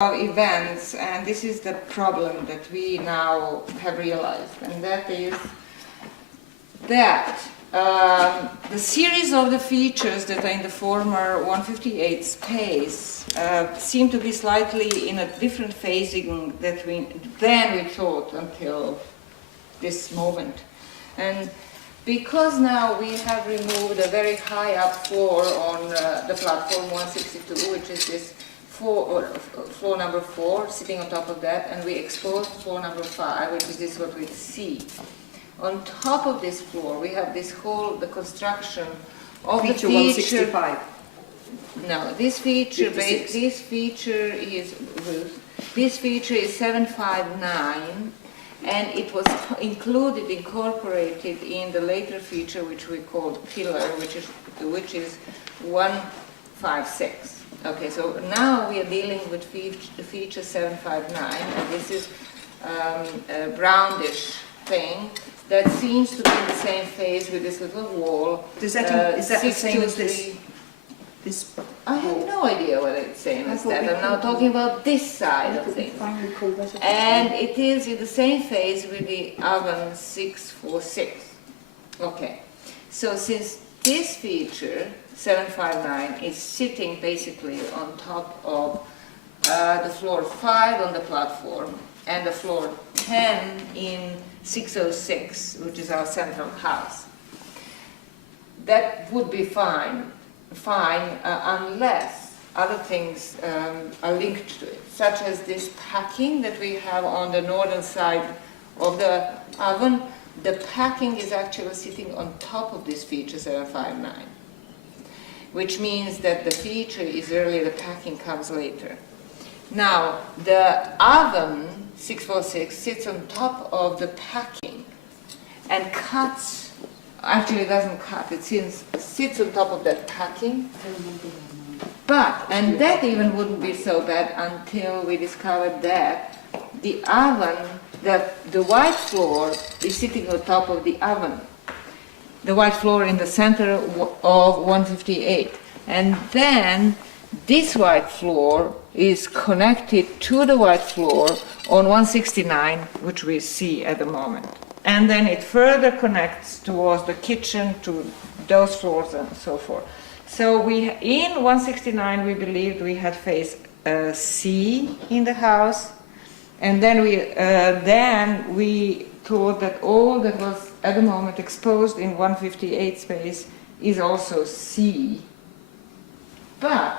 of events, and this is the problem that we now have realized, and that is that the series of the features that are in the former 158 space seem to be slightly in a different phasing than we thought until this moment. And because now we have removed a very high up floor on the platform 162, which is this floor number 4, sitting on top of that, and we exposed floor number 5, which is this what we see. On top of this floor, we have this the construction of the feature 165. No, this feature is 759, and it was incorporated in the later feature which we called pillar, which is 156. Okay, so now we are dealing with feature 759, and this is a brownish thing that seems to be in the same phase with this little wall. Is that the same as this? I have no idea what it's same as that. I'm now talking about this side of things. And it is in the same phase with the oven 646. Okay, so since this feature 759 is sitting basically on top of the floor 5 on the platform and the floor 10 in 606, which is our central house. That would be fine unless other things are linked to it, such as this packing that we have on the northern side of the oven. The packing is actually sitting on top of this feature 759, which means that the feature is earlier, the packing comes later. Now, the oven 646 sits on top of the packing and cuts, actually it doesn't cut, it sits on top of that packing. And that even wouldn't be so bad until we discovered that the oven, the white floor is sitting on top of the oven. The white floor in the center of 158. And then this white floor is connected to the white floor on 169, which we see at the moment. And then it further connects towards the kitchen, to those floors and so forth. So in 169 we believed we had phase C in the house, and then we thought that all that was at the moment exposed in 158 space is also C. But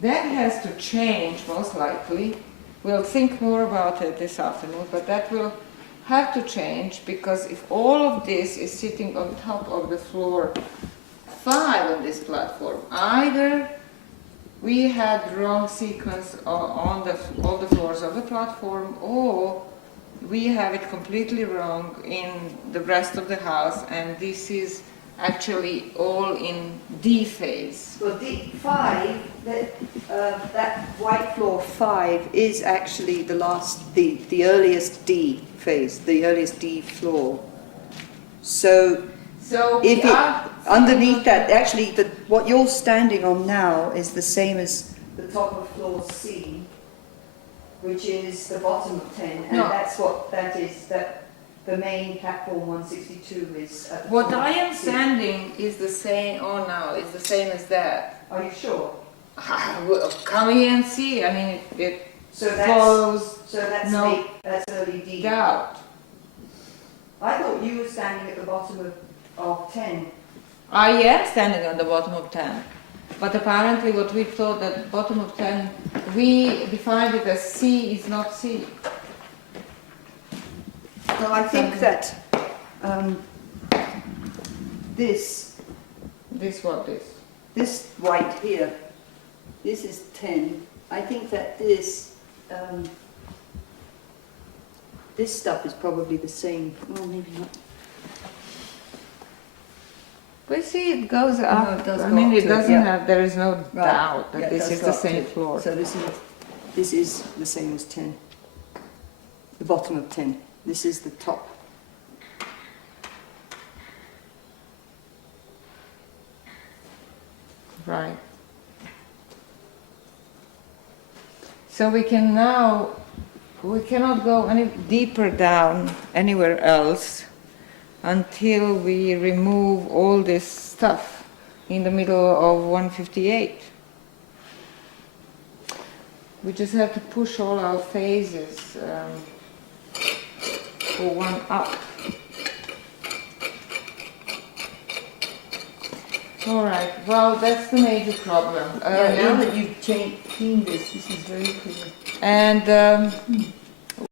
that has to change most likely. We'll think more about it this afternoon, but that will have to change, because if all of this is sitting on top of the floor 5 on this platform, either we had wrong sequence on all the floors of the platform, or we have it completely wrong in the rest of the house, and this is actually all in D phase. Well, D5, that white floor 5 is actually the earliest D phase, the earliest D floor. So if underneath that, actually, what you're standing on now is the same as the top of floor C, which is the bottom of 10, and that's what that is. That the main platform 162 is. At the what top. I am standing is the same. Oh, no, it's the same as that. Are you sure? Come here and see. I mean, it So follows. that's early D. Doubt. I thought you were standing at the bottom of 10. I am standing on the bottom of 10. But apparently what we thought that bottom of 10, we defined it as C is not C. So I think that this white here, this is 10. I think that this stuff is probably the same. Well, maybe not. We see it goes up. No, it does I go mean, up it to doesn't yeah. have, there is no Right. doubt that Yeah, it this does is go the up same to- floor. So this is the same as 10. The bottom of 10. This is the top. Right. So we cannot go any deeper down anywhere else until we remove all this stuff in the middle of 158. We just have to push all our phases for one up. All right, well, that's the major problem. Now that you've cleaned this, this is very clear. And